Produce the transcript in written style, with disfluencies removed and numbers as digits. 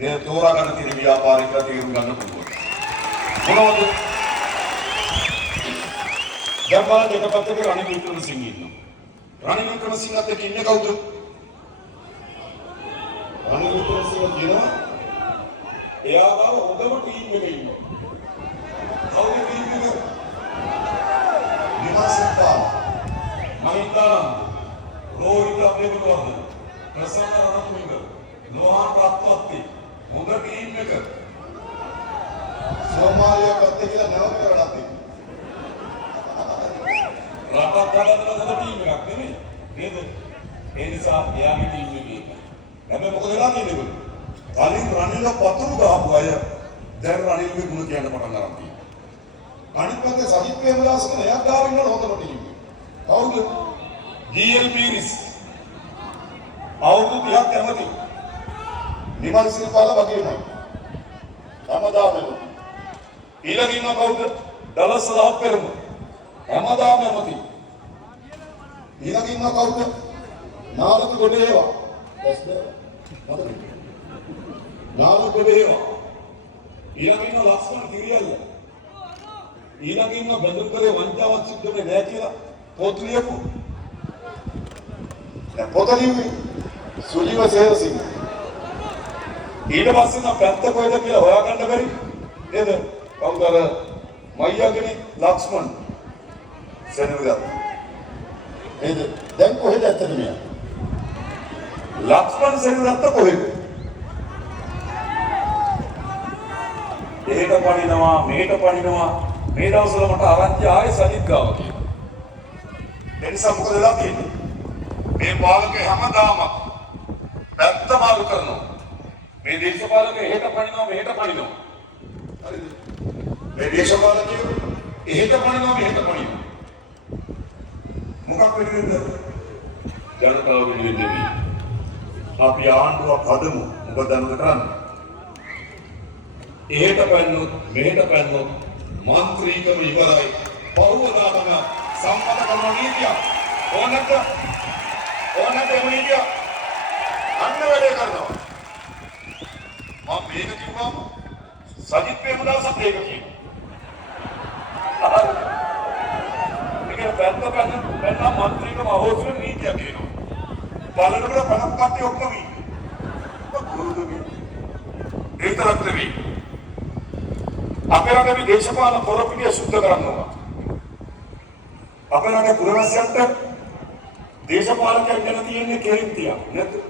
මේ තෝරා ගන්න තියෙන ව්‍යාපාරිකලා තේරුම් ගන්න පුළුවන්. මොනවද? දැන් බලන්න එක පැත්තක රනිල් වික්‍රමසිංහ ඉන්නවා. රනිල් වික්‍රමසිංහත් එක්ක ඉන්නේ කවුද? රනිල් වික්‍රමසිංහ කියනවා එයා ගාව හොඳම ටීම් එකේ ඉන්නවා. කවුද ටීම් එක? විමර්ශකයා මහින්දානන්ද, රෝහිත අබේවර්ධන, ප්‍රසන්න රණතුංග, ලෝහාන් රත්නත්ති හොඳ ටීම් එක. සෝමාලියා පැත්තේ කියලා නැවත කරලා තියෙනවා. රටක් හදන්න හොඳ ටීම් එකක් නෙමෙයි. නේද? ඒ නිසා එයාගේ ටීම් එකේ. හැබැයි මොකද වෙලා තියෙන්නේ? කලින් රනිල්ව පතුරු ගහපු අය දැන් රනිල්ගේ ගුණ කියන්න පටන් ගන්න තියෙනවා. අනිත් පැත්තේ සජිත් ප්‍රේමදාස කියන එයා ගාව ඉන්න හොඳම ටීම් එක. කවුද? GL පීරිස්. අවුරුදු 30ක් කැමති. නිමල් සිල්පාල වගේ නයි. හැමදාම ඊළඟින්ම කවුද? ඩලස් ලාපෙරම. හැමදාම කැමති. ඊළඟින්ම කවුද? නාලක ගොඩේවා. දැස්ද? මොකද? නාලක ගොඩේවා. ඊළඟින්ම ලක්ෂ්මන් කිරියල්ල. ඊළඟින්ම බඳුන්කරේ වංචාවක් සිද්ධ වෙන්නේ නැහැ කියලා පොත් ලියපු. දැන් පොත ලියුවේ සුජීව සේනසිංහ. ඊට පස්සේ නම් පැත්ත කොහෙද කියලා හොයාගන්න බැරි නේද? කවුද අර මයියාගේ ලක්ෂ්මන් සෙනවිරත්. නේද? දැන් කොහෙද ඇත්තද මෙයා? ලක්ෂ්මන් සෙනවිරත් කොහෙද? එහෙට පනිනවා මෙහෙට පනිනවා. මේ දවස්වල මට ආරංචි ආයේ සජිත් ගාව කියලා. ඒ නිසා මොකද වෙලා තියෙන්නේ? මේ පාලකේ හැමදාම පැත්ත මාරු කරනවා. මේ දේශපාලකේ එහෙට පනිනවා මෙහෙට පනිනවා. හරිද? මේ දේශපාලකේ එහෙට පනිනවා මෙහෙට පනිනවා. මොකක් වෙන්නේද? ජනතාව වෙනුවෙන් නෙවෙයි. අපි ආණ්ඩුවක් හදමු. මොකද දැනද කරන්නේ? එහෙට පනිනොත් මෙහෙට පනිනොත් මන්ත්‍රීකම ඉවරයි. පෞරදාතම සම්මත කරන නීතිය. ඕනක නීතිය අන්න වැඩේ කරනවා. මම මේක කිව්වම සජිත් ප්‍රේමදාසත් ඒක කියනවා. මේක පැත්ත මන්ත්‍රීකම අහෝසන නීතිය කියනවා. බලනකොට 50 කට්ටිය ඔක්කොම ඉන්නේ. ඒ තරක් නෙවෙයි. අපේ රටේ දේශපාලන පොරපිටිය සුද්ධ කරන්න ඕන. අපේ රටේ පුරවැසියන්ට දේශපාලකයන් ගැන තියෙන්නේ කෙලින් තියක් නේද?